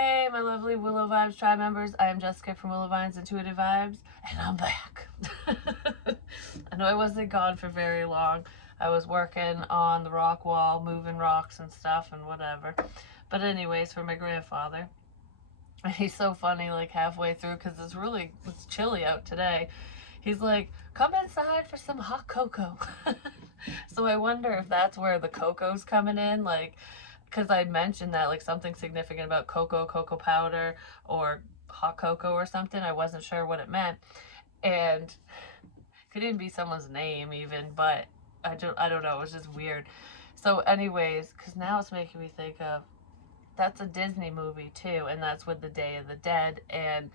Hey, my lovely Willow Vibes tribe members. I am Jessica from Willow Vines Intuitive Vibes, and I'm back. I know I wasn't gone for very long. I was working on the rock wall, moving rocks and stuff and whatever. But anyways, for my grandfather, he's so funny, like halfway through, because it's chilly out today. He's like, come inside for some hot cocoa. So I wonder if that's where the cocoa's coming in, like, because I mentioned that, like, something significant about cocoa powder, or hot cocoa or something. I wasn't sure what it meant. And it could even be someone's name, even, but I don't know. It was just weird. So, anyways, because now it's making me think of that's a Disney movie too, and that's with the Day of the Dead. And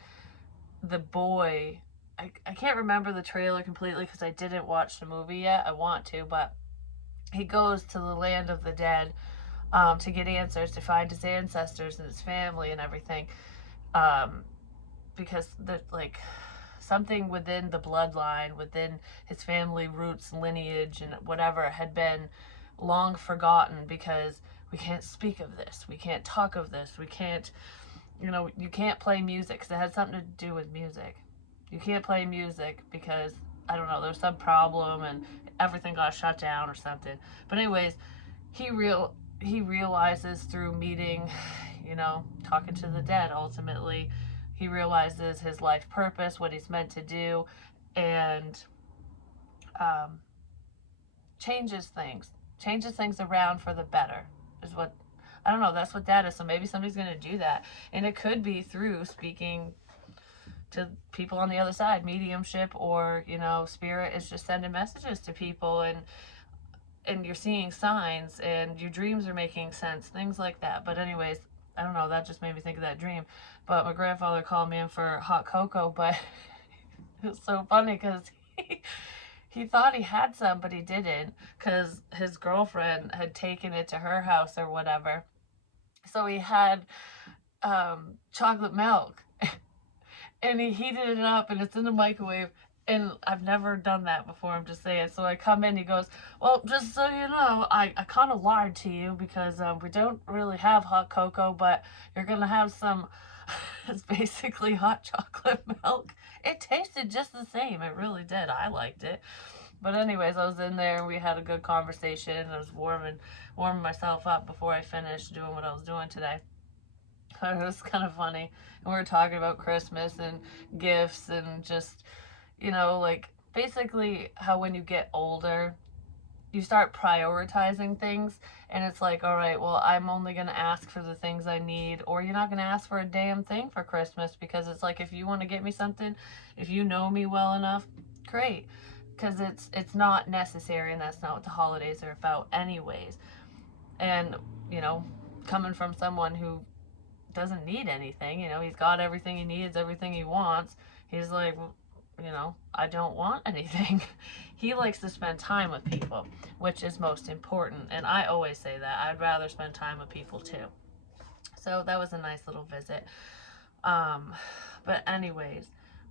the boy, I can't remember the trailer completely because I didn't watch the movie yet. I want to, but he goes to the land of the dead, to get answers, to find his ancestors and his family and everything, um, because the like something within the bloodline, within his family roots, lineage, and whatever had been long forgotten, because we can't speak of this, we can't talk of this, we can't, you can't play music because it had something to do with music. You can't play music because, I don't know, there's some problem and everything got shut down or something. But anyways, he realizes through meeting, talking to the dead, ultimately, he realizes his life purpose, what he's meant to do, and um, changes things around for the better, is what, I don't know, that's what that is. So maybe somebody's going to do that. And it could be through speaking to people on the other side, mediumship, or, spirit is just sending messages to people, and you're seeing signs, and your dreams are making sense, things like that. But anyways, I don't know, that just made me think of that dream. But my grandfather called me in for hot cocoa, but it was so funny because he thought he had some, but he didn't, because his girlfriend had taken it to her house or whatever. So he had chocolate milk, and he heated it up, and it's in the microwave. And I've never done that before, I'm just saying. So I come in, he goes, well, just so you know, I kind of lied to you, because we don't really have hot cocoa, but you're going to have some, it's basically hot chocolate milk. It tasted just the same. It really did. I liked it. But anyways, I was in there, and we had a good conversation, and I was warming myself up before I finished doing what I was doing today. It was kind of funny. And we were talking about Christmas and gifts, and just, like, basically how when you get older, you start prioritizing things, and it's like, all right, well, I'm only going to ask for the things I need, or you're not going to ask for a damn thing for Christmas, because it's like, if you want to get me something, if you know me well enough, great, because it's not necessary, and that's not what the holidays are about anyways. And, coming from someone who doesn't need anything, he's got everything he needs, everything he wants, he's like, I don't want anything. He likes to spend time with people, which is most important. And I always say that. I'd rather spend time with people too. So that was a nice little visit. But anyways,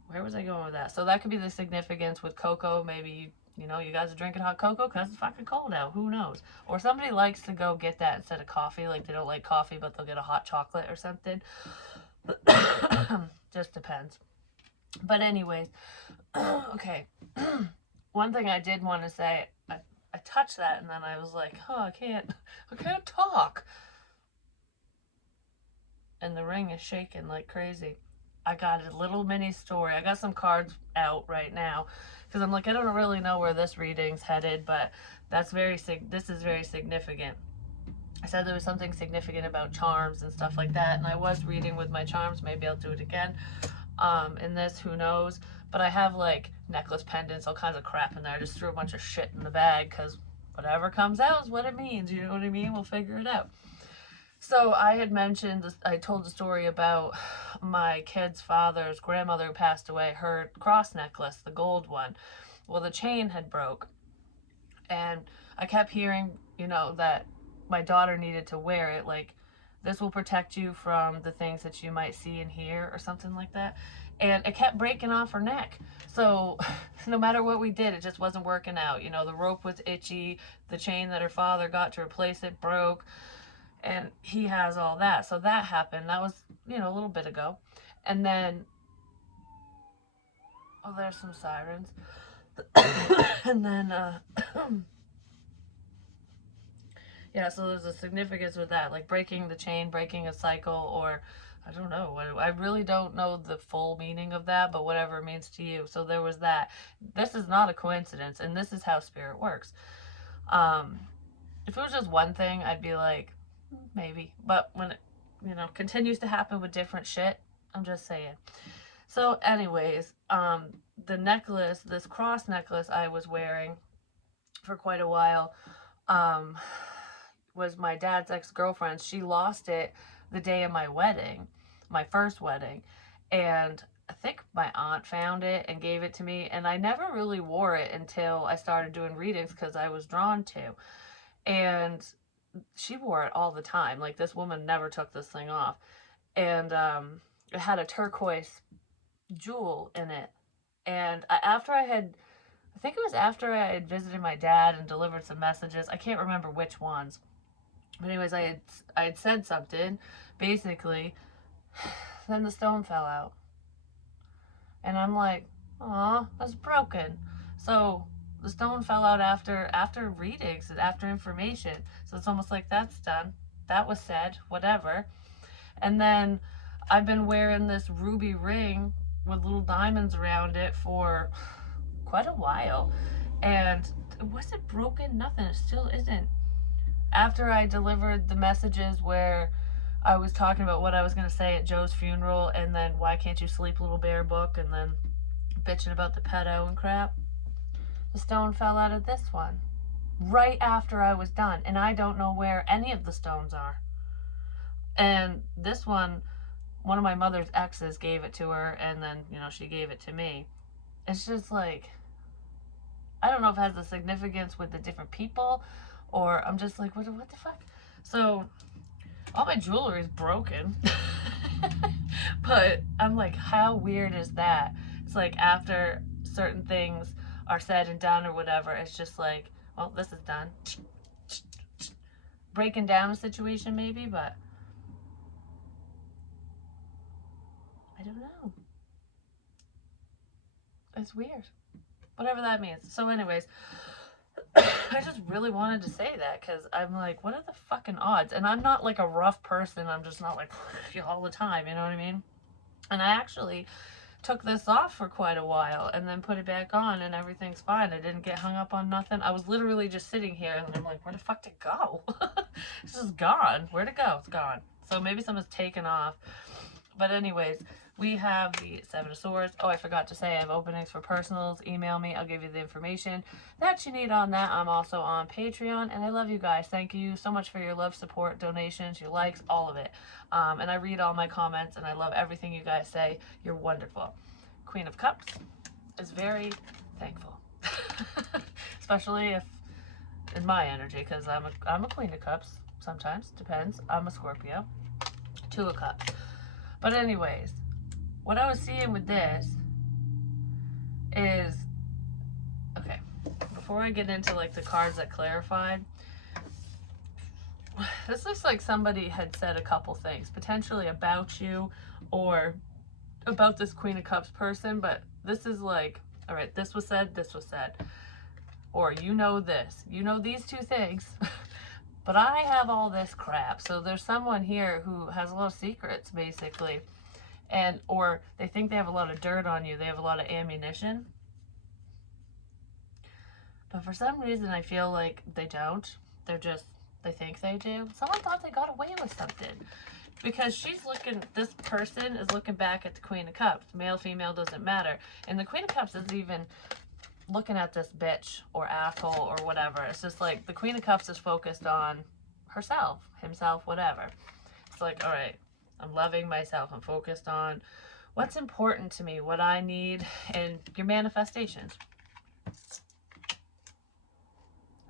where was I going with that? So that could be the significance with cocoa. Maybe, you guys are drinking hot cocoa because it's fucking cold out. Who knows? Or somebody likes to go get that instead of coffee. Like, they don't like coffee, but they'll get a hot chocolate or something. Just depends. But anyways, okay. One thing I did want to say, I touched that, and then I was like, oh, I can't talk. And the ring is shaking like crazy. I got a little mini story. I got some cards out right now, because I'm like, I don't really know where this reading's headed, but this is very significant. I said there was something significant about charms and stuff like that, and I was reading with my charms. Maybe I'll do it again. In this, who knows? But I have, like, necklace, pendants, all kinds of crap in there. I just threw a bunch of shit in the bag, because whatever comes out is what it means. You know what I mean? We'll figure it out. So I had mentioned this, I told the story about my kid's father's grandmother who passed away, her cross necklace, the gold one. Well, the chain had broke, and I kept hearing, that my daughter needed to wear it, like, this will protect you from the things that you might see and hear, or something like that. And it kept breaking off her neck. So no matter what we did, it just wasn't working out. The rope was itchy, the chain that her father got to replace it broke, and he has all that. So that happened. That was, a little bit ago. And then, oh, there's some sirens. And then, yeah, so there's a significance with that, like breaking the chain, breaking a cycle, or I don't know. I really don't know the full meaning of that, but whatever it means to you. So there was that. This is not a coincidence, and this is how spirit works. Um, if it was just one thing, I'd be like, maybe. But when it, continues to happen with different shit, I'm just saying. So, anyways, the necklace, this cross necklace I was wearing for quite a while, um, was my dad's ex-girlfriend. She lost it the day of my wedding, my first wedding. And I think my aunt found it and gave it to me. And I never really wore it until I started doing readings because I was drawn to. And she wore it all the time. Like, this woman never took this thing off. And it had a turquoise jewel in it. And I think it was after I had visited my dad and delivered some messages. I can't remember which ones. But anyways, I had said something, basically. Then the stone fell out. And I'm like, aw, that's broken. So the stone fell out after readings and after information. So it's almost like that's done. That was said, whatever. And then I've been wearing this ruby ring with little diamonds around it for quite a while. And was it broken? Nothing. It still isn't. After I delivered the messages where I was talking about what I was going to say at Joe's funeral, and then why can't you sleep, little bear book, and then bitching about the pedo and crap, the stone fell out of this one right after I was done, and I don't know where any of the stones are. And this one of my mother's exes gave it to her, and then she gave it to me. It's just like, I don't know if it has a significance with the different people, or I'm just like, what the fuck? So all my jewelry is broken. But I'm like, how weird is that? It's like after certain things are said and done or whatever, it's just like, well, this is done. Breaking down a situation maybe, but I don't know. It's weird. Whatever that means. So anyways, I just really wanted to say that because I'm like, what are the fucking odds? And I'm not like a rough person. I'm just not like all the time, you know what I mean? And I actually took this off for quite a while and then put it back on and everything's fine. I didn't get hung up on nothing. I was literally just sitting here and I'm like, where the fuck did it go? It's just gone. Where'd it go? It's gone. So maybe something's taken off. But anyways, we have the Seven of Swords. Oh, I forgot to say I have openings for personals. Email me. I'll give you the information that you need on that. I'm also on Patreon, and I love you guys. Thank you so much for your love, support, donations, your likes, all of it. And I read all my comments, and I love everything you guys say. You're wonderful. Queen of Cups is very thankful. Especially if in my energy, because I'm a Queen of Cups. Sometimes. Depends. I'm a Scorpio. Two of Cups. But anyways, what I was seeing with this is, okay, before I get into like the cards that clarified, this looks like somebody had said a couple things, potentially about you or about this Queen of Cups person, but this is like, all right, this was said, or you know this, you know these two things, but I have all this crap. So there's someone here who has a lot of secrets, basically. And or they think they have a lot of dirt on you. They have a lot of ammunition. But for some reason, I feel like they don't. They think they do. Someone thought they got away with something. Because this person is looking back at the Queen of Cups. Male, female, doesn't matter. And the Queen of Cups is even looking at this bitch or asshole or whatever. It's just like the Queen of Cups is focused on herself, himself, whatever. It's like, all right, I'm loving myself. I'm focused on what's important to me, what I need, and your manifestations.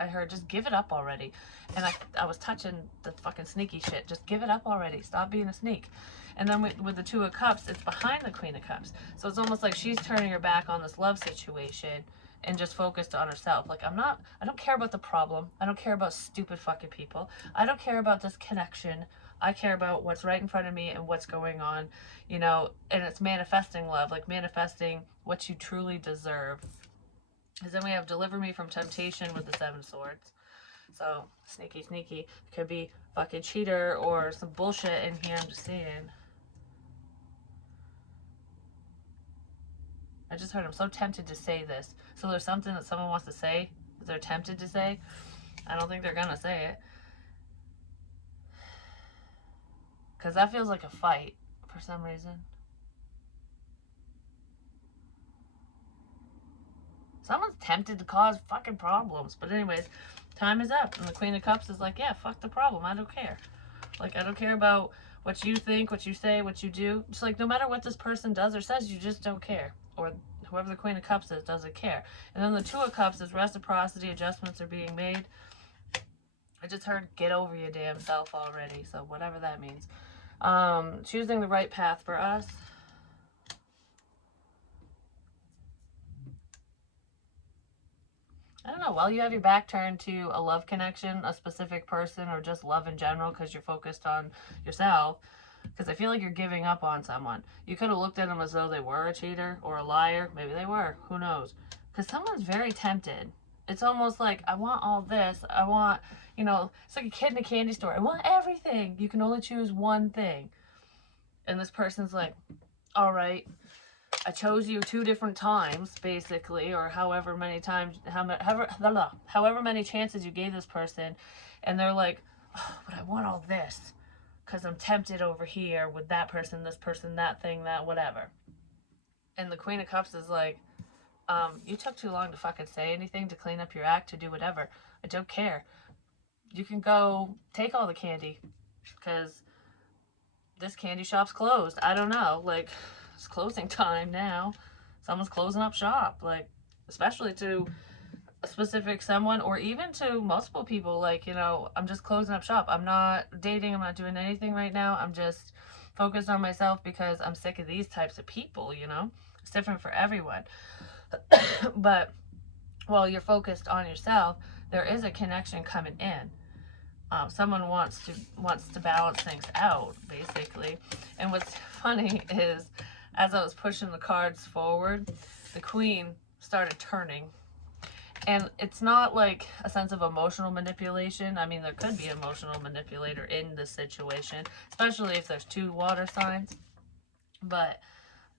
I heard, just give it up already. And I was touching the fucking sneaky shit. Just give it up already. Stop being a sneak. And then with the Two of Cups, it's behind the Queen of Cups. So it's almost like she's turning her back on this love situation and just focused on herself. Like, I don't care about the problem. I don't care about stupid fucking people. I don't care about this connection. I care about what's right in front of me and what's going on, you know, and it's manifesting love, like manifesting what you truly deserve. Because then we have deliver me from temptation with the 7 swords. So, sneaky, sneaky. Could be fucking cheater or some bullshit in here, I'm just saying. I just heard I'm so tempted to say this. So there's something that someone wants to say that they're tempted to say. I don't think they're gonna say it. Because that feels like a fight for some reason. Someone's tempted to cause fucking problems. But anyways, time is up. And the Queen of Cups is like, yeah, fuck the problem. I don't care. Like, I don't care about what you think, what you say, what you do. Just like, no matter what this person does or says, you just don't care. Or whoever the Queen of Cups is doesn't care. And then the Two of Cups is reciprocity, adjustments are being made. I just heard get over your damn self already. So whatever that means. Choosing the right path for us. I don't know, while you have your back turned to a love connection, a specific person, or just love in general because you're focused on yourself, because I feel like you're giving up on someone. You could have looked at them as though they were a cheater or a liar. Maybe they were. Who knows? Because someone's very tempted. It's almost like, I want all this. I want, you know, it's like a kid in a candy store. I want everything. You can only choose one thing. And this person's like, all right, I chose you 2 different times, basically, or however many times, however many chances you gave this person, and they're like, oh, but I want all this, because I'm tempted over here with that person, this person, that thing, that whatever. And the Queen of Cups is like, you took too long to fucking say anything, to clean up your act, to do whatever. I don't care. You can go take all the candy, because this candy shop's closed. I don't know, like, it's closing time now. Someone's closing up shop, like, especially to a specific someone, or even to multiple people. Like, you know, I'm just closing up shop. I'm not dating, I'm not doing anything right now. I'm just focused on myself because I'm sick of these types of people, you know. It's different for everyone. But while you're focused on yourself, there is a connection coming in. Someone wants to balance things out, basically. And what's funny is, as I was pushing the cards forward, the Queen started turning. And it's not like a sense of emotional manipulation. I mean, there could be emotional manipulator in this situation, especially if there's 2 water signs. But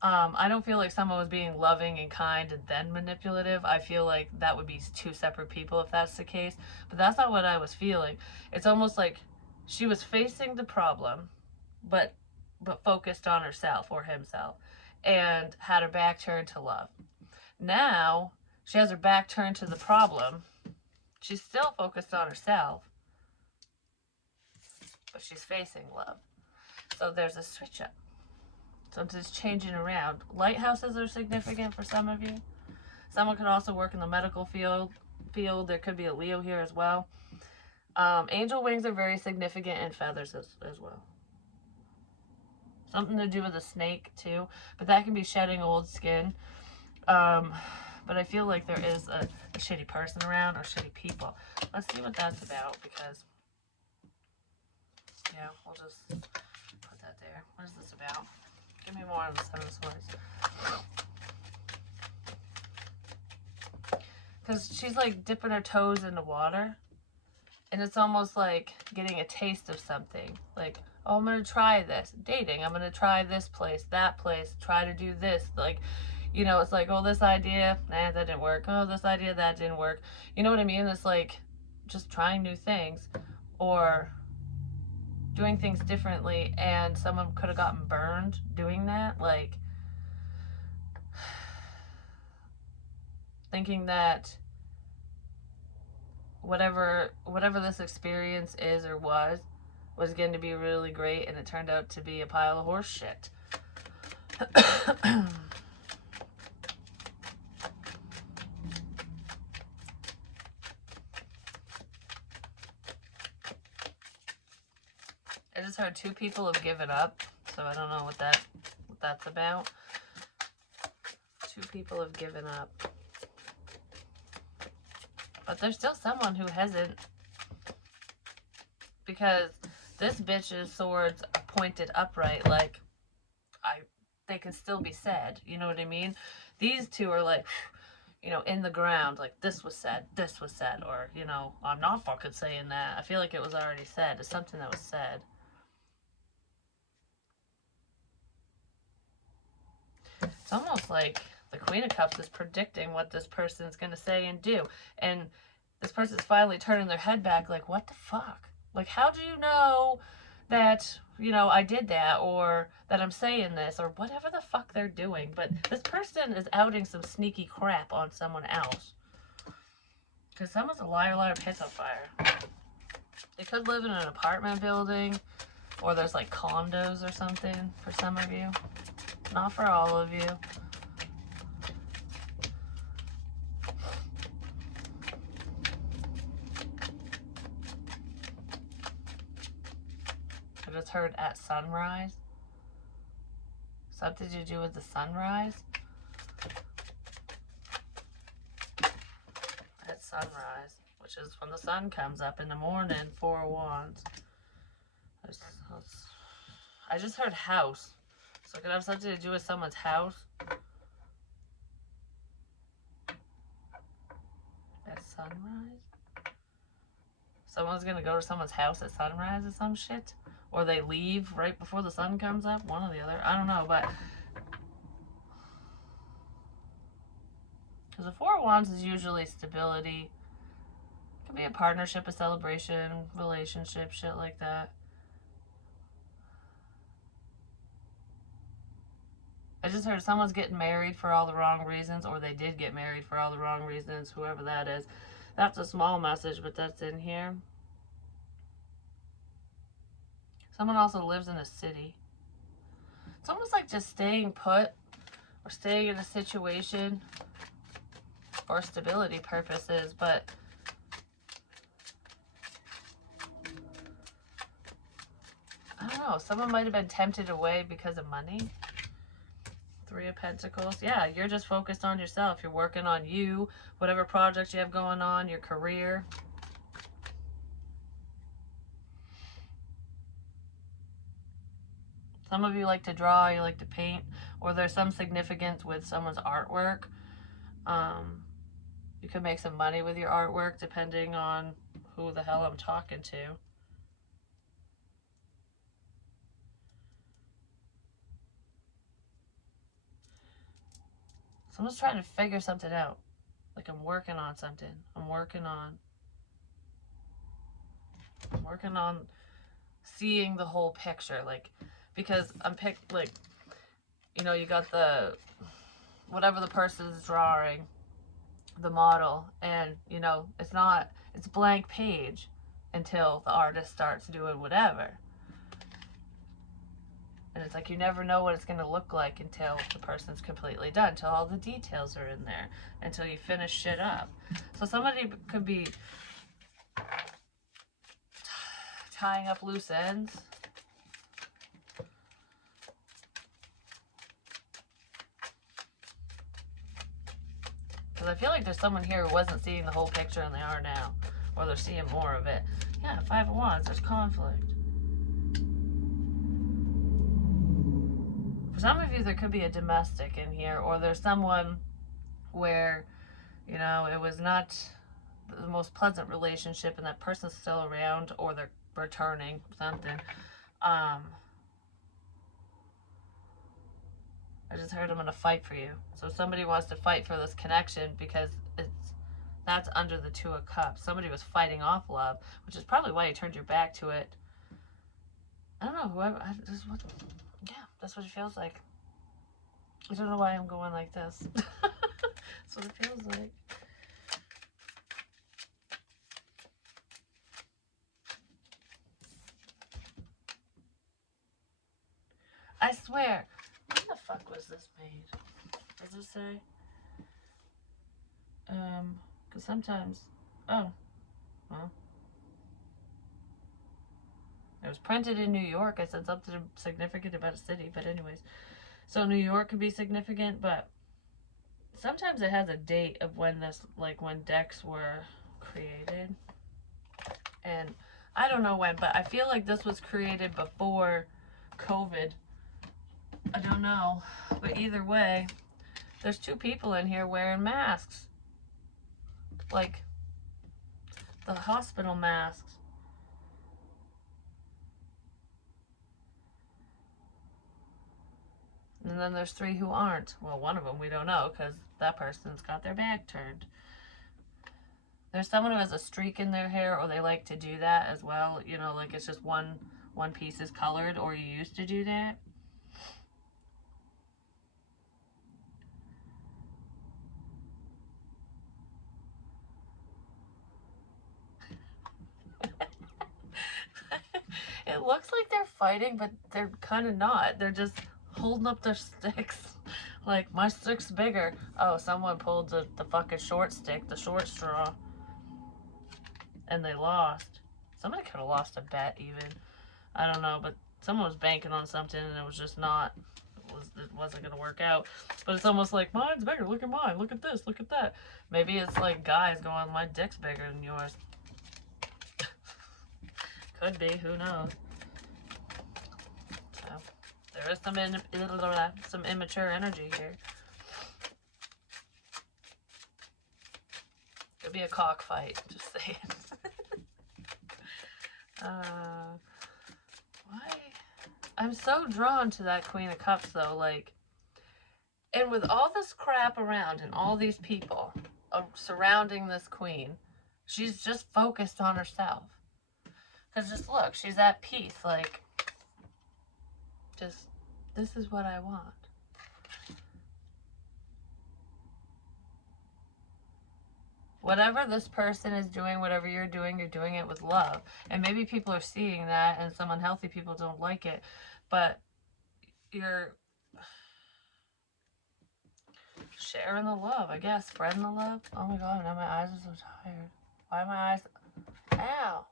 I don't feel like someone was being loving and kind and then manipulative. I feel like that would be 2 separate people if that's the case. But that's not what I was feeling. It's almost like she was facing the problem, but focused on herself or himself, and had her back turned to love. Now, she has her back turned to the problem. She's still focused on herself, but she's facing love. So there's a switch up. Something's changing around. Lighthouses are significant for some of you. Someone could also work in the medical field. There could be a Leo here as well. Angel wings are very significant, and feathers as well. Something to do with a snake too, but that can be shedding old skin. But I feel like there is a shitty person around, or shitty people. Let's see what that's about, because, yeah, we'll just put that there. What is this about? Give me more on the 7 of Swords. Because she's like dipping her toes in the water. And it's almost like getting a taste of something. Like, oh, I'm going to try this. Dating, I'm going to try this place, that place, try to do this. Like, you know, it's like, oh, this idea, that didn't work. Oh, this idea, that didn't work. You know what I mean? It's like just trying new things, or doing things differently, and someone could have gotten burned doing that. Like, thinking that whatever this experience is or was going to be really great, and it turned out to be a pile of horse shit. I just heard 2 people have given up, so I don't know what that's about. 2 people have given up. But there's still someone who hasn't, because This bitch's swords are pointed upright, like they can still be said. You know what I mean? These two are like, you know, in the ground, like this was said, or, you know, I'm not fucking saying that. I feel like it was already said. It's something that was said. It's almost like the Queen of Cups is predicting what this person's going to say and do. And this person's finally turning their head back, like, what the fuck? Like, how do you know that, you know, I did that, or that I'm saying this, or whatever the fuck they're doing? But this person is outing some sneaky crap on someone else. Because someone's a liar, liar, pits on fire. They could live in an apartment building, or there's like condos or something for some of you. Not for all of you. I just heard at sunrise. Something to do with the sunrise? At sunrise, which is when the sun comes up in the morning, 4 of Wands. I just heard house. So it could have something to do with someone's house. At sunrise? Someone's gonna go to someone's house at sunrise or some shit? Or they leave right before the sun comes up? One or the other. I don't know, but... Because the 4 of Wands is usually stability. It could be a partnership, a celebration, relationship, shit like that. I just heard someone's getting married for all the wrong reasons, or they did get married for all the wrong reasons, whoever that is. That's a small message, but that's in here. Someone also lives in a city. It's almost like just staying put, or staying in a situation for stability purposes, but I don't know. Someone might have been tempted away because of money. 3 of Pentacles. Yeah, you're just focused on yourself. You're working on you, whatever project you have going on, your career. Some of you like to draw, you like to paint, or there's some significance with someone's artwork. You could make some money with your artwork depending on who the hell I'm talking to. Someone's trying to figure something out. Like, I'm working on something. I'm working on seeing the whole picture. Like, because I'm like, you know, you got the, whatever the person's drawing, the model, and, you know, it's blank page until the artist starts doing whatever. And it's like you never know what it's going to look like until the person's completely done, until all the details are in there, until you finish shit up. So somebody could be tying up loose ends. Because I feel like there's someone here who wasn't seeing the whole picture and they are now. Or they're seeing more of it. Yeah, 5 of Wands, there's conflict. For some of you, there could be a domestic in here, or there's someone where, you know, it was not the most pleasant relationship and that person's still around, or they're returning something. I just heard I'm going to fight for you. So somebody wants to fight for this connection because that's under the 2 of Cups. Somebody was fighting off love, which is probably why you turned your back to it. I don't know, that's what it feels like. I don't know why I'm going like this. That's what it feels like. I swear. When the fuck was this made? Does it say? Because sometimes... Oh. Well. It was printed in New York. I said something significant about a city, but anyways. So New York could be significant, but sometimes it has a date of when this, like when decks were created. And I don't know when, but I feel like this was created before COVID. I don't know. But either way, there's 2 people in here wearing masks. Like the hospital masks. And then there's 3 who aren't. Well, one of them we don't know because that person's got their back turned. There's someone who has a streak in their hair, or they like to do that as well. You know, like it's just one piece is colored, or you used to do that. It looks like they're fighting, but they're kind of not. They're just holding up their sticks. Like, my stick's bigger. Oh, someone pulled the fucking short stick, the short straw. And they lost. Somebody could have lost a bet, even. I don't know, but someone was banking on something, and it was just not... It wasn't going to work out. But it's almost like, mine's bigger. Look at mine. Look at this. Look at that. Maybe it's like guys going, my dick's bigger than yours. Could be. Who knows? So, there is some immature energy here. Could be a cockfight. Just saying. Why? I'm so drawn to that Queen of Cups, though. Like, and with all this crap around and all these people surrounding this queen, she's just focused on herself. Because just look, she's at peace. Like, just, this is what I want. Whatever this person is doing, whatever you're doing it with love. And maybe people are seeing that, and some unhealthy people don't like it. But you're sharing the love, I guess. Spreading the love. Oh my god, now my eyes are so tired. Why are my eyes... Ow.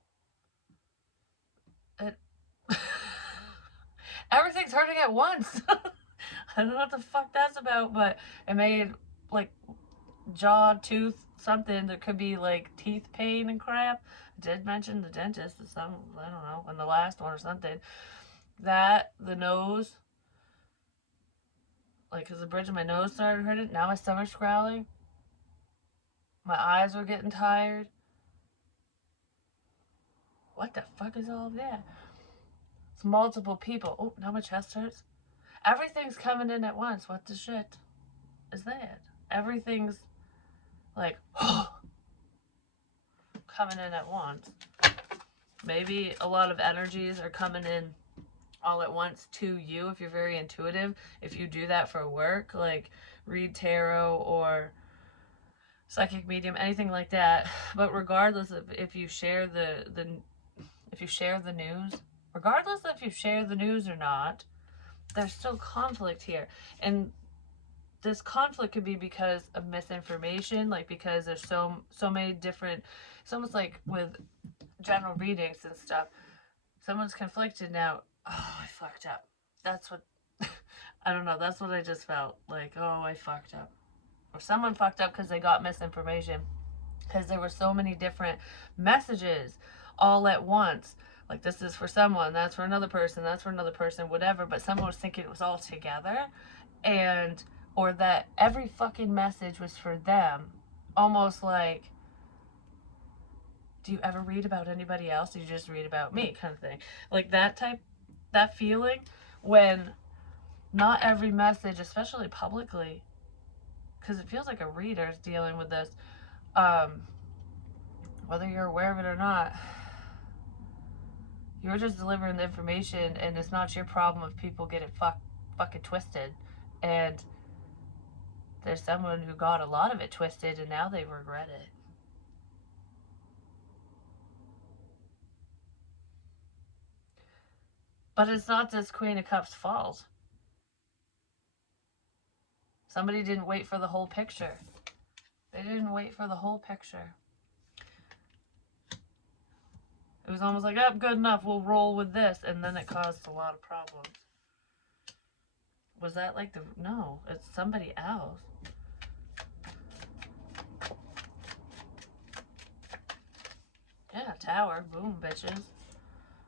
Everything's hurting at once. I don't know what the fuck that's about, but it made, like, jaw, tooth, something. There could be, like, teeth pain and crap. I did mention the dentist or some, I don't know, in the last one or something. That, the nose, like, because the bridge of my nose started hurting. Now my stomach's growling. My eyes were getting tired. What the fuck is all of that? It's multiple people. Oh, now my chest hurts. Everything's coming in at once. What the shit is that? Everything's like coming in at once. Maybe a lot of energies are coming in all at once to you if you're very intuitive. If you do that for work, like read tarot or psychic medium, anything like that. But regardless of if you share if you share the news, regardless if you share the news or not, there's still conflict here. And this conflict could be because of misinformation, like because there's so many different, it's almost like with general readings and stuff, someone's conflicted now. Oh, I fucked up. That's what, I don't know, that's what I just felt. Like, oh, I fucked up. Or someone fucked up because they got misinformation. Because there were so many different messages all at once. Like, this is for someone, that's for another person, that's for another person, whatever. But someone was thinking it was all together. And, or that every fucking message was for them. Almost like, do you ever read about anybody else? Do you just read about me, kind of thing? Like that feeling when not every message, especially publicly, because it feels like a reader is dealing with this, whether you're aware of it or not, you're just delivering the information, and it's not your problem if people get it fucking twisted. And there's someone who got a lot of it twisted, and now they regret it. But it's not this Queen of Cups' fault. Somebody didn't wait for the whole picture. They didn't wait for the whole picture. It was almost like, oh, good enough, we'll roll with this. And then it caused a lot of problems. Was that like the... No, it's somebody else. Yeah, tower. Boom, bitches.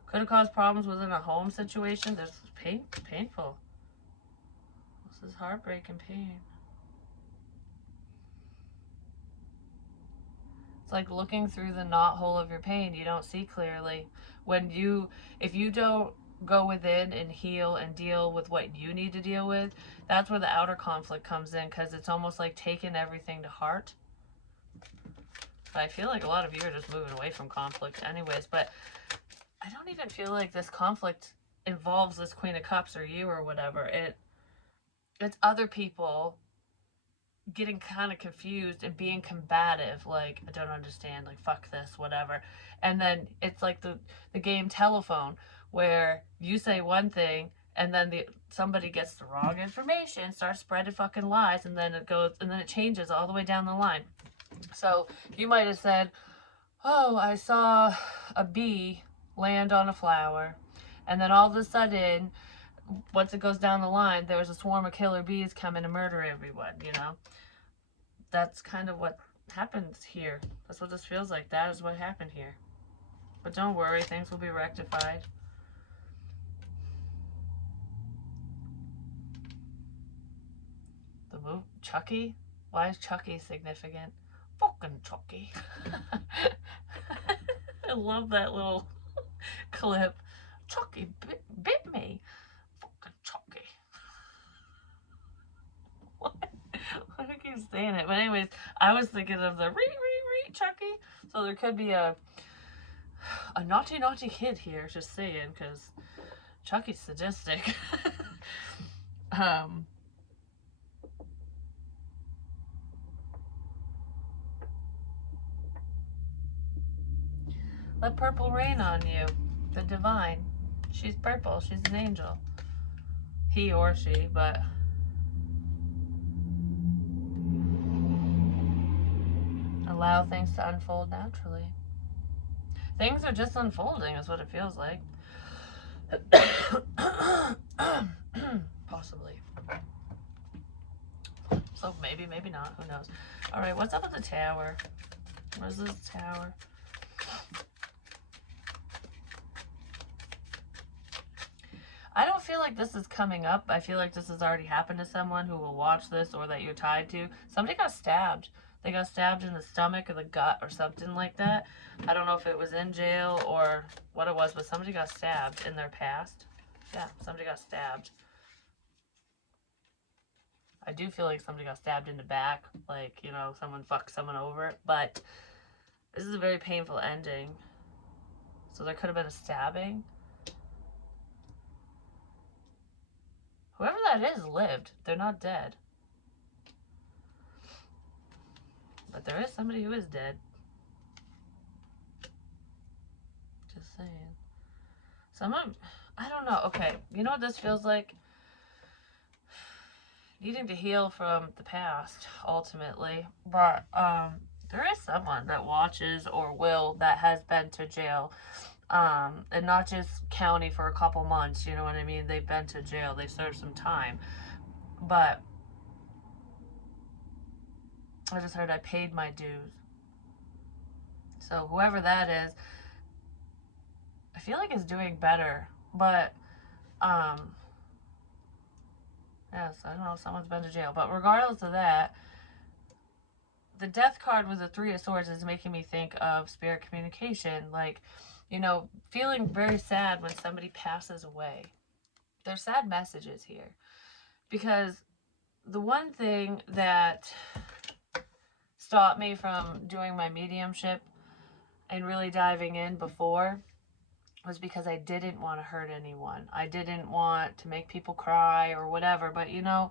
Could have caused problems within a home situation. There's painful. This is heartbreak and pain. It's like looking through the knothole of your pain. You don't see clearly. If you don't go within and heal and deal with what you need to deal with, that's where the outer conflict comes in, because it's almost like taking everything to heart. But I feel like a lot of you are just moving away from conflict anyways, but I don't even feel like this conflict involves this Queen of Cups or you or whatever. It's other people getting kind of confused and being combative, like, I don't understand, like, fuck this, whatever. And then it's like the game telephone, where you say one thing and then somebody gets the wrong information, starts spreading fucking lies, and then it changes all the way down the line. So you might have said, oh, I saw a bee land on a flower, and then all of a sudden, once it goes down the line, there was a swarm of killer bees coming to murder everyone, you know? That's kind of what happens here. That's what this feels like. That is what happened here. But don't worry, things will be rectified. The move, Chucky? Why is Chucky significant? Fucking Chucky. I love that little clip. Chucky bit me. Fucking Chucky. What? I keep saying it. But anyways, I was thinking of the Chucky. So there could be a naughty kid here, just saying, because Chucky's sadistic. Let purple rain on you. The divine. She's purple. She's an angel. He or she, but allow things to unfold naturally. Things are just unfolding is what it feels like. Possibly. So maybe not. Who knows? Alright, what's up with the tower? Where's this tower? I don't feel like this is coming up. I feel like this has already happened to someone who will watch this or that you're tied to. Somebody got stabbed. They got stabbed in the stomach or the gut or something like that. I don't know if it was in jail or what it was, but somebody got stabbed in their past. Yeah, somebody got stabbed. I do feel like somebody got stabbed in the back, like, you know, someone fucked someone over. But this is a very painful ending. So there could have been a stabbing. Whoever that is lived. They're not dead. But there is somebody who is dead. Just saying. I don't know. Okay, you know what this feels like? Needing to heal from the past, ultimately. But there is someone that watches or will that has been to jail. And not just county for a couple months, you know what I mean? They've been to jail. They served some time. But I just heard I paid my dues. So whoever that is, I feel like is doing better. But yes, I don't know if someone's been to jail. But regardless of that, the death card with the Three of Swords is making me think of spirit communication. Like, you know, feeling very sad when somebody passes away. There's sad messages here. Because the one thing that stopped me from doing my mediumship and really diving in before was because I didn't want to hurt anyone. I didn't want to make people cry or whatever. But, you know,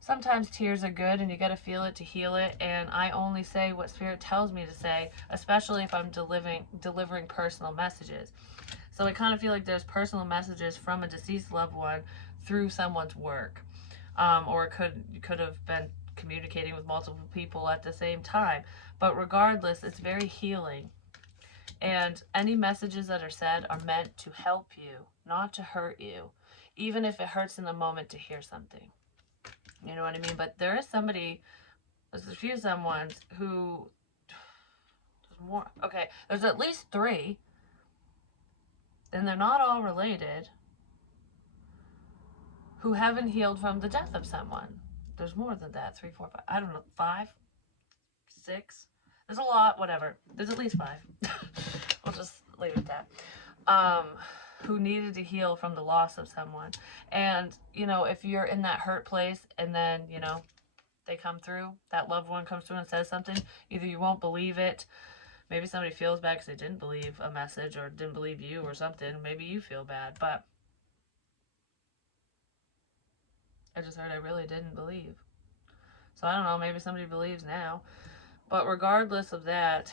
sometimes tears are good and you got to feel it to heal it. And I only say what Spirit tells me to say, especially if I'm delivering personal messages. So I kind of feel like there's personal messages from a deceased loved one through someone's work. Or it could have been communicating with multiple people at the same time. But regardless, it's very healing. And any messages that are said are meant to help you, not to hurt you. Even if it hurts in the moment to hear something. You know what I mean? But there is somebody, there's a few someones who, there's more. Okay, there's at least 3. And they're not all related, who haven't healed from the death of someone. There's more than that. 3, 4, 5. I don't know. 5, 6. There's a lot. Whatever. There's at least 5. We'll just leave it at that. Who needed to heal from the loss of someone. And, you know, if you're in that hurt place and then, you know, they come through, that loved one comes through and says something, either you won't believe it. Maybe somebody feels bad because they didn't believe a message or didn't believe you or something. Maybe you feel bad, but I just heard I really didn't believe. So I don't know, maybe somebody believes now. But regardless of that,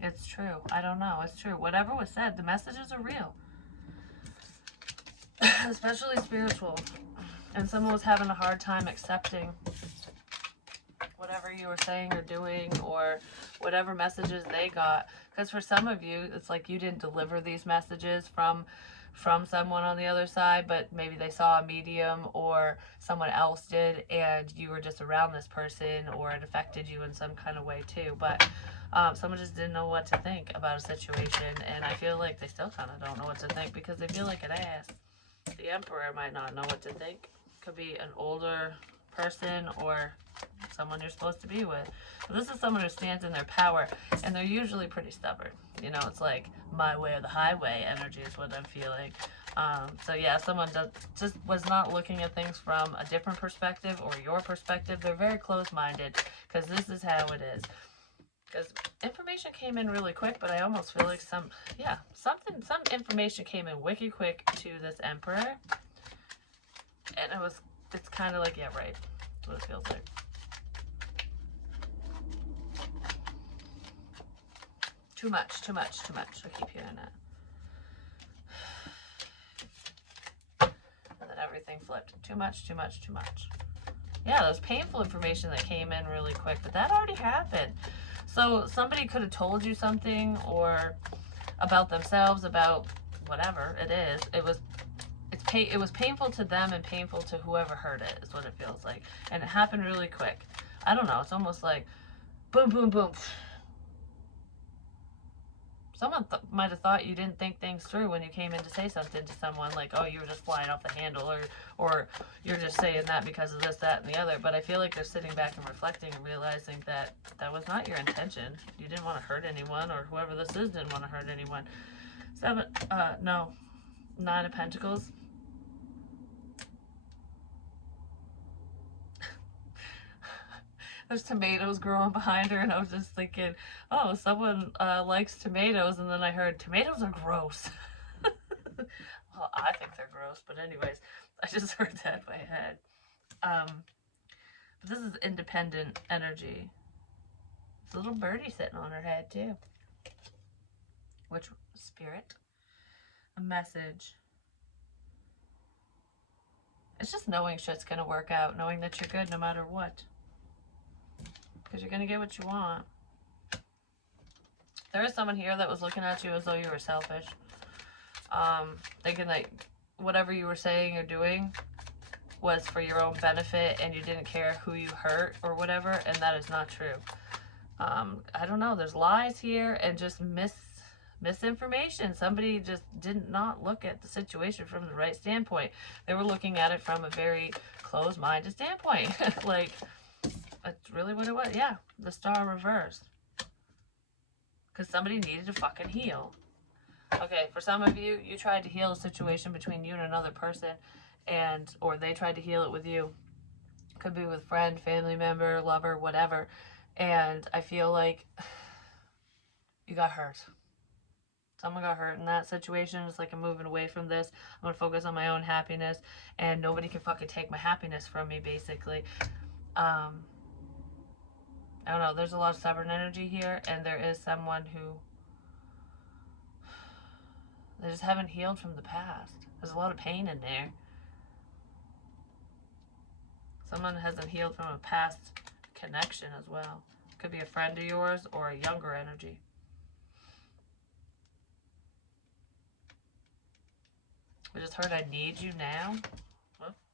it's true. I don't know. It's true. Whatever was said, the messages are real. Especially spiritual. And someone was having a hard time accepting whatever you were saying or doing, or whatever messages they got. Because for some of you, it's like you didn't deliver these messages from someone on the other side, but maybe they saw a medium or someone else did, and you were just around this person, or it affected you in some kind of way too. But someone just didn't know what to think about a situation, and I feel like they still kind of don't know what to think because they feel like an ass. The Emperor might not know what to think. Could be an older person or someone you're supposed to be with. But this is someone who stands in their power, and they're usually pretty stubborn. You know, it's like my way or the highway energy is what I'm feeling. So yeah, someone just was not looking at things from a different perspective or your perspective. They're very close-minded because this is how it is. Because information came in really quick, but I almost feel like some information came in wicked quick to this Emperor. And it's kind of like, yeah, right. That's what it feels like. Too much. I keep hearing that. And then everything flipped. Too much. Yeah, there's painful information that came in really quick, but that already happened. So somebody could have told you something or about themselves, about whatever it is. It was painful to them and painful to whoever heard it, is what it feels like. And it happened really quick. I don't know. It's almost like boom, boom, boom. Someone might have thought you didn't think things through when you came in to say something to someone, like, oh, you were just flying off the handle, or you're just saying that because of this, that, and the other. But I feel like they're sitting back and reflecting and realizing that that was not your intention. You didn't want to hurt anyone, or whoever this is didn't want to hurt anyone. 9 of Pentacles. There's tomatoes growing behind her, and I was just thinking, oh, someone likes tomatoes, and then I heard tomatoes are gross. Well, I think they're gross, but anyways, I just heard that in my head. But this is independent energy. It's a little birdie sitting on her head too. Which spirit? A message. It's just knowing shit's gonna work out, knowing that you're good no matter what. Because you're gonna get what you want. There is someone here that was looking at you as though you were selfish. Thinking that whatever you were saying or doing was for your own benefit and you didn't care who you hurt or whatever, and that is not true. I don't know, there's lies here and just misinformation. Somebody just did not look at the situation from the right standpoint. They were looking at it from a very closed-minded standpoint. Like, that's really what it was. Yeah, the star reversed. Because somebody needed to fucking heal. Okay, for some of you, you tried to heal a situation between you and another person, or they tried to heal it with you. Could be with friend, family member, lover, whatever. And I feel like you got hurt. Someone got hurt in that situation. It's like I'm moving away from this. I'm going to focus on my own happiness, and nobody can fucking take my happiness from me, basically. I don't know. There's a lot of stubborn energy here, and there is someone who they just haven't healed from the past. There's a lot of pain in there. Someone hasn't healed from a past connection as well. Could be a friend of yours or a younger energy. We just heard I need you now.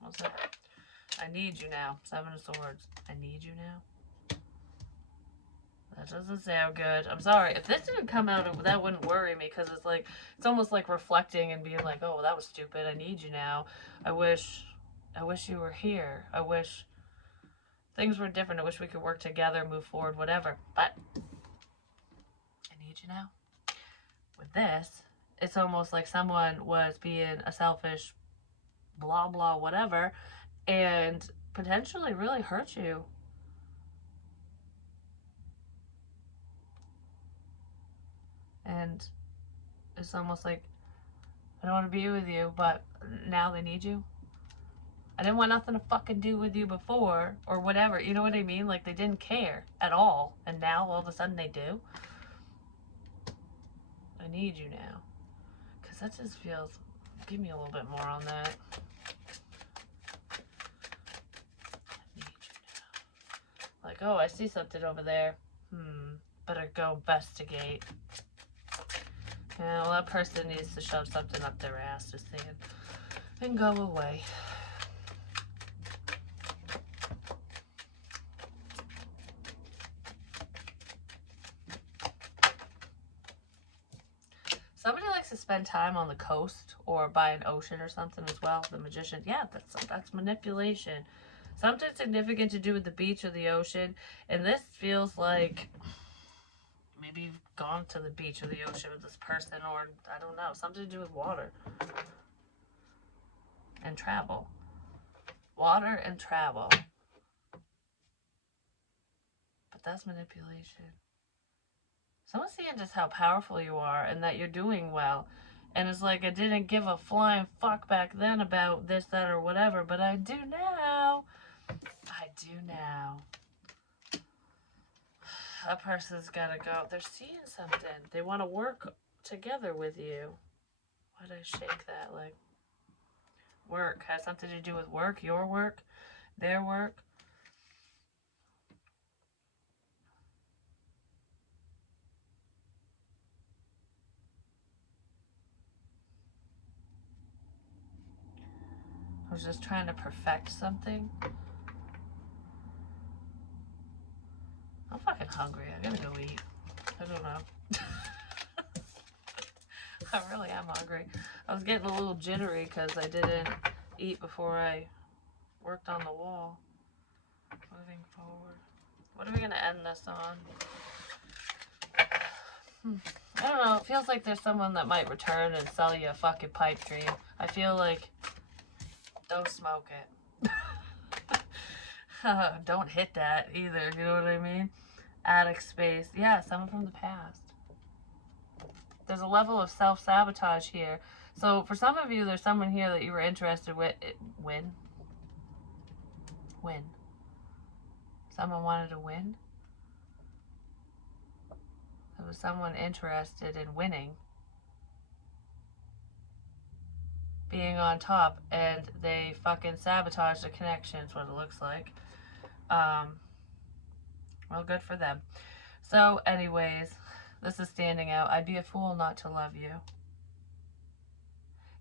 What's that? I need you now. 7 of Swords. I need you now. That doesn't sound good. I'm sorry. If this didn't come out, that wouldn't worry me, because it's like, it's almost like reflecting and being like, oh, well, that was stupid. I need you now. I wish you were here. I wish things were different. I wish we could work together, move forward, whatever. But I need you now. With this, it's almost like someone was being a selfish blah blah whatever and potentially really hurt you. And it's almost like, I don't want to be with you, but now they need you. I didn't want nothing to fucking do with you before, or whatever. You know what I mean? Like, they didn't care at all, and now all of a sudden they do. I need you now. Because that just feels... Give me a little bit more on that. I need you now. Like, oh, I see something over there. Better go investigate. Yeah, well, that person needs to shove something up their ass, just saying, and go away. Somebody likes to spend time on the coast or by an ocean or something as well. The Magician, yeah, that's manipulation. Something significant to do with the beach or the ocean, and this feels like maybe you've gone to the beach or the ocean with this person, or I don't know, something to do with water and travel. Water and travel. But that's manipulation. Someone's seeing just how powerful you are and that you're doing well. And it's like, I didn't give a flying fuck back then about this, that, or whatever, but I do now. I do now. That person's gotta go. They're seeing something. They want to work together with you. Why did I shake that? Like, work has something to do with work, your work, their work. I was just trying to perfect something. I'm fucking hungry. I gotta go eat. I don't know. I really am hungry. I was getting a little jittery because I didn't eat before I worked on the wall. Moving forward. What are we gonna end this on? I don't know. It feels like there's someone that might return and sell you a fucking pipe dream. I feel like, don't smoke it. Don't hit that either, you know what I mean? Attic space. Yeah, someone from the past. There's a level of self-sabotage here. So for some of you, there's someone here that you were interested with. Win? Someone wanted to win? There was someone interested in winning. Being on top, and they fucking sabotaged the connection, is what it looks like. Well, good for them. So, anyways, this is standing out. I'd be a fool not to love you.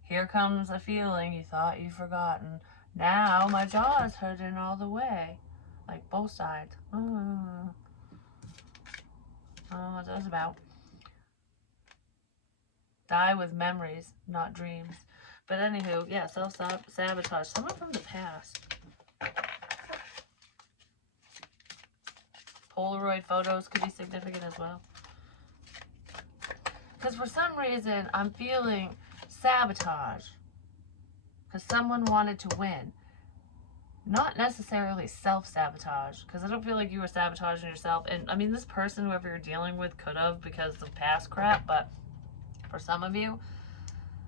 Here comes a feeling you thought you'd forgotten. Now my jaw is hurting all the way. Like both sides. Oh, what that's about. Die with memories, not dreams. But anywho, yeah, self-sabotage. Someone from the past. Polaroid photos could be significant as well. Because for some reason, I'm feeling sabotage. Because someone wanted to win. Not necessarily self-sabotage. Because I don't feel like you were sabotaging yourself. And I mean, this person, whoever you're dealing with, could have because of past crap. But for some of you,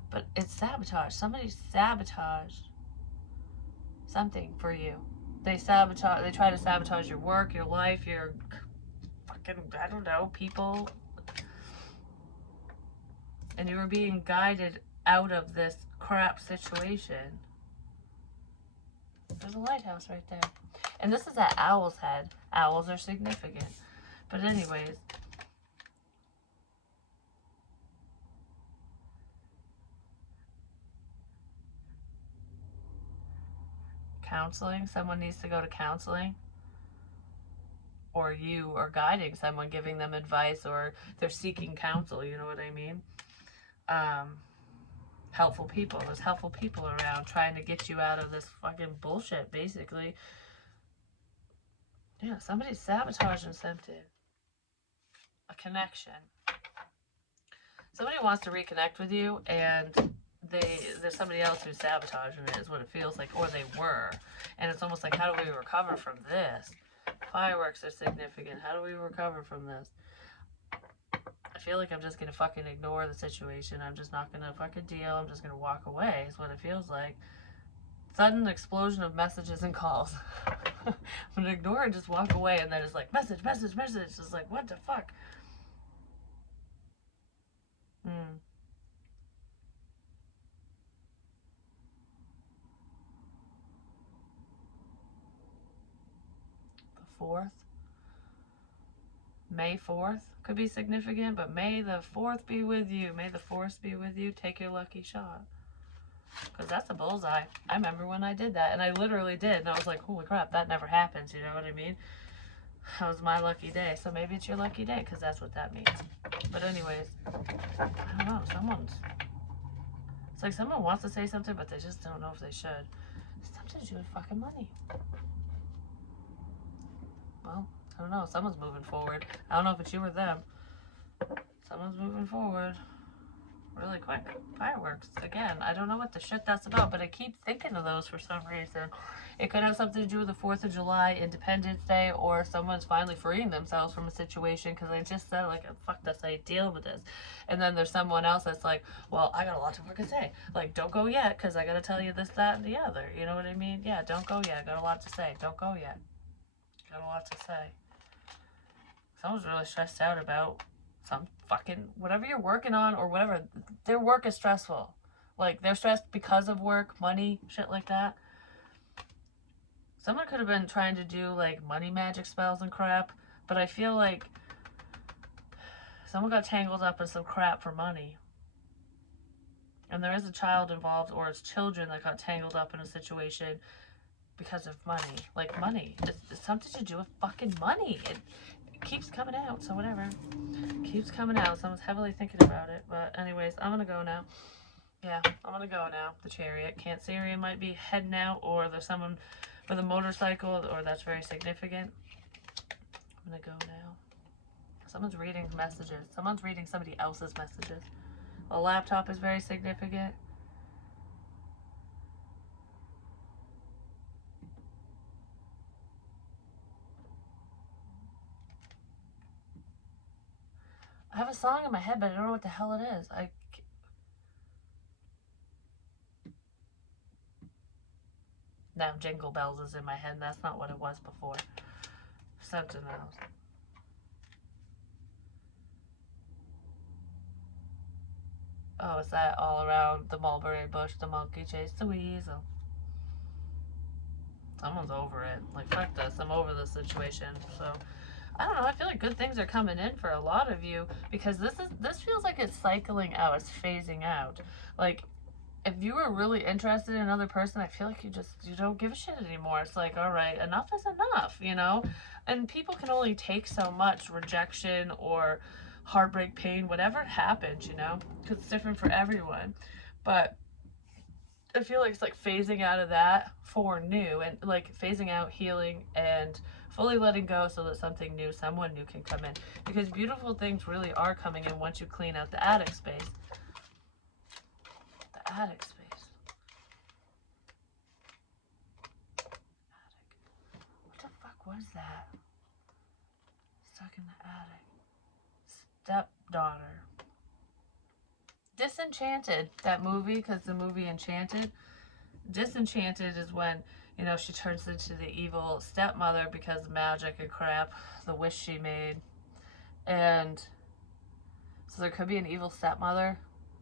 but it's sabotage. Somebody sabotaged something for you. They try to sabotage your work, your life, your fucking, I don't know, people. And you were being guided out of this crap situation. There's a lighthouse right there. And this is at Owl's Head. Owls are significant. But anyways. counseling. Someone needs to go to counseling. Or you are guiding someone, giving them advice, or they're seeking counsel, you know what I mean? Helpful people. There's helpful people around trying to get you out of this fucking bullshit, basically. Yeah, somebody's sabotaging something. A connection. Somebody wants to reconnect with you, and there's somebody else who's sabotaging it, is what it feels like, or they were. And it's almost like, how do we recover from this? Fireworks are significant. How do we recover from this? I feel like I'm just gonna fucking ignore the situation. I'm just not gonna fucking deal. I'm just gonna walk away, is what it feels like. Sudden explosion of messages and calls. I'm gonna ignore and just walk away, and then it's like, message. It's like, what the fuck? The 4th. May 4th could be significant, but may the 4th be with you. May the 4th be with you. Take your lucky shot. Because that's a bullseye. I remember when I did that, and I literally did, and I was like, holy crap, that never happens, you know what I mean? That was my lucky day, so maybe it's your lucky day, because that's what that means. But anyways, I don't know, it's like someone wants to say something, but they just don't know if they should. It's something to do with fucking money. Well, I don't know, someone's moving forward. I don't know if it's you or them. Someone's moving forward really quick. Fireworks. Again, I don't know what the shit that's about, but I keep thinking of those for some reason. It could have something to do with the 4th of July, Independence Day, or someone's finally freeing themselves from a situation, because I just said, like, fuck this, I deal with this. And then there's someone else that's like, well, I got a lot to fucking say. Like, don't go yet, because I gotta tell you this, that, and the other. You know what I mean? Yeah, don't go yet. Got a lot to say. Don't go yet. Got a lot to say. Someone's really stressed out about some fucking whatever you're working on, or whatever. Their work is stressful. Like, they're stressed because of work, money, shit like that. Someone could have been trying to do like money magic spells and crap, but I feel like someone got tangled up in some crap for money. And there is a child involved, or it's children that got tangled up in a situation because of money. Like, money. It's something to do with fucking money. It keeps coming out, so whatever. Keeps coming out. Someone's heavily thinking about it. But anyways, I'm gonna go now. Yeah, I'm gonna go now. The Chariot. Cancerian might be heading out, or there's someone with a motorcycle, or that's very significant. I'm gonna go now. Someone's reading messages. Someone's reading somebody else's messages. A laptop is very significant. I have a song in my head, but I don't know what the hell it is. Now Jingle Bells is in my head, and that's not what it was before. Something else. Oh, it's that all around the mulberry bush, the monkey chased the weasel. Someone's over it. Like, fuck this. I'm over this situation. So, I don't know. I feel like good things are coming in for a lot of you, because this feels like it's cycling out. It's phasing out. Like, if you were really interested in another person, I feel like you don't give a shit anymore. It's like, all right, enough is enough, you know? And people can only take so much rejection or heartbreak, pain, whatever happens, you know? Because it's different for everyone. But I feel like it's like phasing out of that for new, and like phasing out, healing, and fully letting go so that something new, someone new can come in. Because beautiful things really are coming in once you clean out the attic space. The attic space. Attic. What the fuck was that? Stuck in the attic. Stepdaughter. Disenchanted, that movie, because the movie Enchanted. Disenchanted is when, you know, she turns into the evil stepmother because of magic and crap, the wish she made. And so there could be an evil stepmother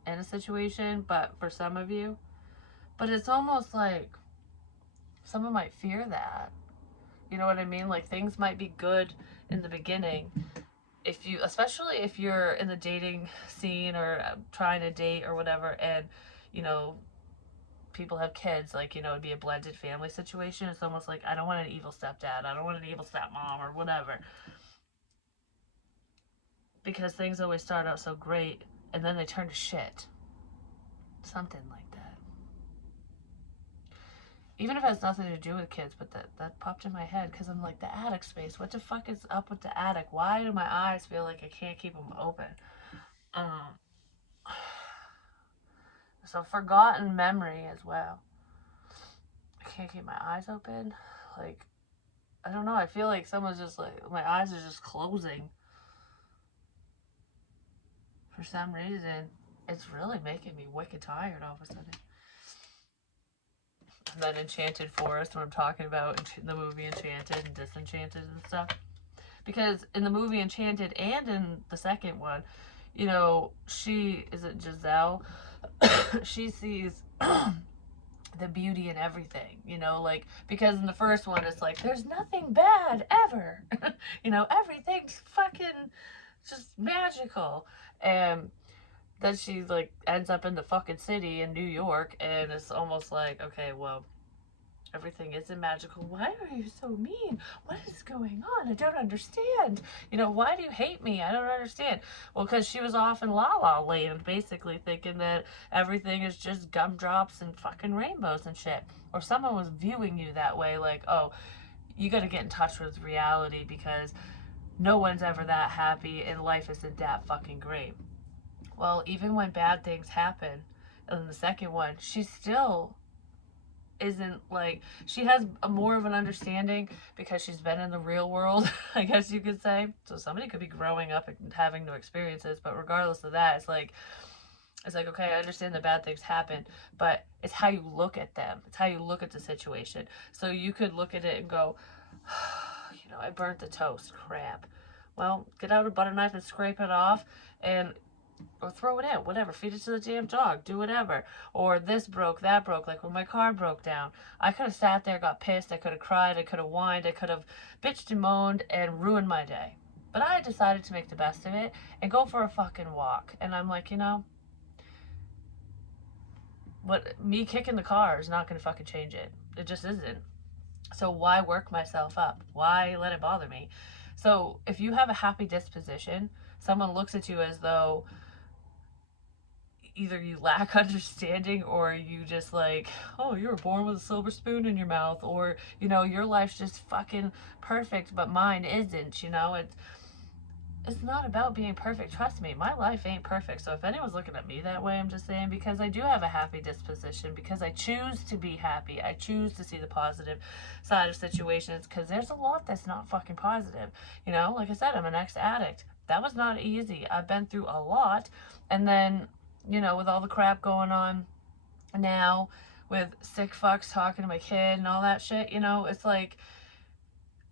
in a situation, but for some of you. But it's almost like someone might fear that. You know what I mean? Like, things might be good in the beginning, if you, especially if you're in the dating scene or trying to date or whatever, and, you know, people have kids, like, you know, it'd be a blended family situation. It's almost like, I don't want an evil stepdad, I don't want an evil stepmom, or whatever. Because things always start out so great, and then they turn to shit. Something like that. Even if it has nothing to do with kids, but that popped in my head, because I'm like, the attic space. What the fuck is up with the attic? Why do my eyes feel like I can't keep them open? So forgotten memory as well. I can't keep my eyes open. Like, I don't know. I feel like someone's just like, my eyes are just closing. For some reason, it's really making me wicked tired all of a sudden. And then Enchanted Forest, when I'm talking about the movie Enchanted and Disenchanted and stuff. Because in the movie Enchanted and in the second one, you know, is it Giselle? She sees the beauty in everything, you know, like, because in the first one it's like, there's nothing bad ever. You know, everything's fucking just magical. And then she, like, ends up in the fucking city in New York, and it's almost like, okay, well, everything isn't magical. Why are you so mean? What is going on? I don't understand. You know, why do you hate me? I don't understand. Well, because she was off in La La Land, basically thinking that everything is just gumdrops and fucking rainbows and shit. Or someone was viewing you that way, like, oh, you got to get in touch with reality, because no one's ever that happy and life isn't that fucking great. Well, even when bad things happen, in the second one, she still isn't, like, she has more of an understanding because she's been in the real world, I guess you could say. So somebody could be growing up and having no experiences, but regardless of that, it's like, okay, I understand that bad things happen, but it's how you look at them. It's how you look at the situation. So you could look at it and go, you know, I burnt the toast, crap. Well, get out a butter knife and scrape it off, or throw it in, whatever, feed it to the damn dog, do whatever. Or this broke, that broke, like when my car broke down. I could have sat there, got pissed, I could have cried, I could have whined, I could have bitched and moaned and ruined my day. But I decided to make the best of it and go for a fucking walk. And I'm like, you know, me kicking the car is not gonna fucking change it. It just isn't. So why work myself up? Why let it bother me? So if you have a happy disposition, someone looks at you as though either you lack understanding, or you just like, oh, you were born with a silver spoon in your mouth, or, you know, your life's just fucking perfect, but mine isn't, you know. It's not about being perfect. Trust me, my life ain't perfect. So if anyone's looking at me that way, I'm just saying, because I do have a happy disposition, because I choose to be happy. I choose to see the positive side of situations, because there's a lot that's not fucking positive. You know, like I said, I'm an ex-addict. That was not easy. I've been through a lot. And then, you know, with all the crap going on now, with sick fucks talking to my kid and all that shit, you know, it's like,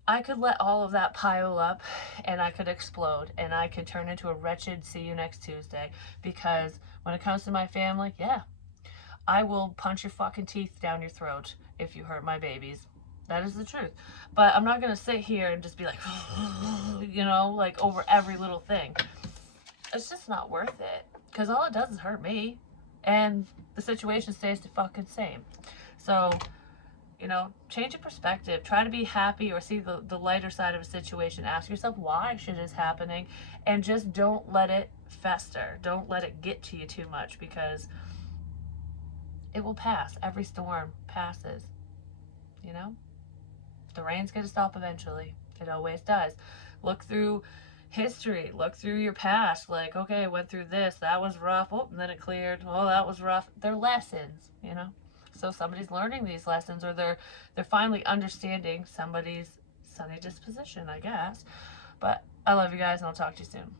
I could let all of that pile up and I could explode and I could turn into a wretched see you next Tuesday, because when it comes to my family, yeah, I will punch your fucking teeth down your throat if you hurt my babies. That is the truth. But I'm not going to sit here and just be like, you know, like over every little thing. It's just not worth it, because all it does is hurt me and the situation stays the fucking same. So, you know, change your perspective. Try to be happy, or see the lighter side of a situation. Ask yourself why shit is happening, and just don't let it fester. Don't let it get to you too much, because it will pass. Every storm passes, you know? The rain's going to stop eventually. It always does. Look through history. Look through your past. Like, okay, I went through this. That was rough. Oh, and then it cleared. Oh, that was rough. They're lessons, you know? So somebody's learning these lessons, or they're finally understanding somebody's sunny disposition, I guess. But I love you guys, and I'll talk to you soon.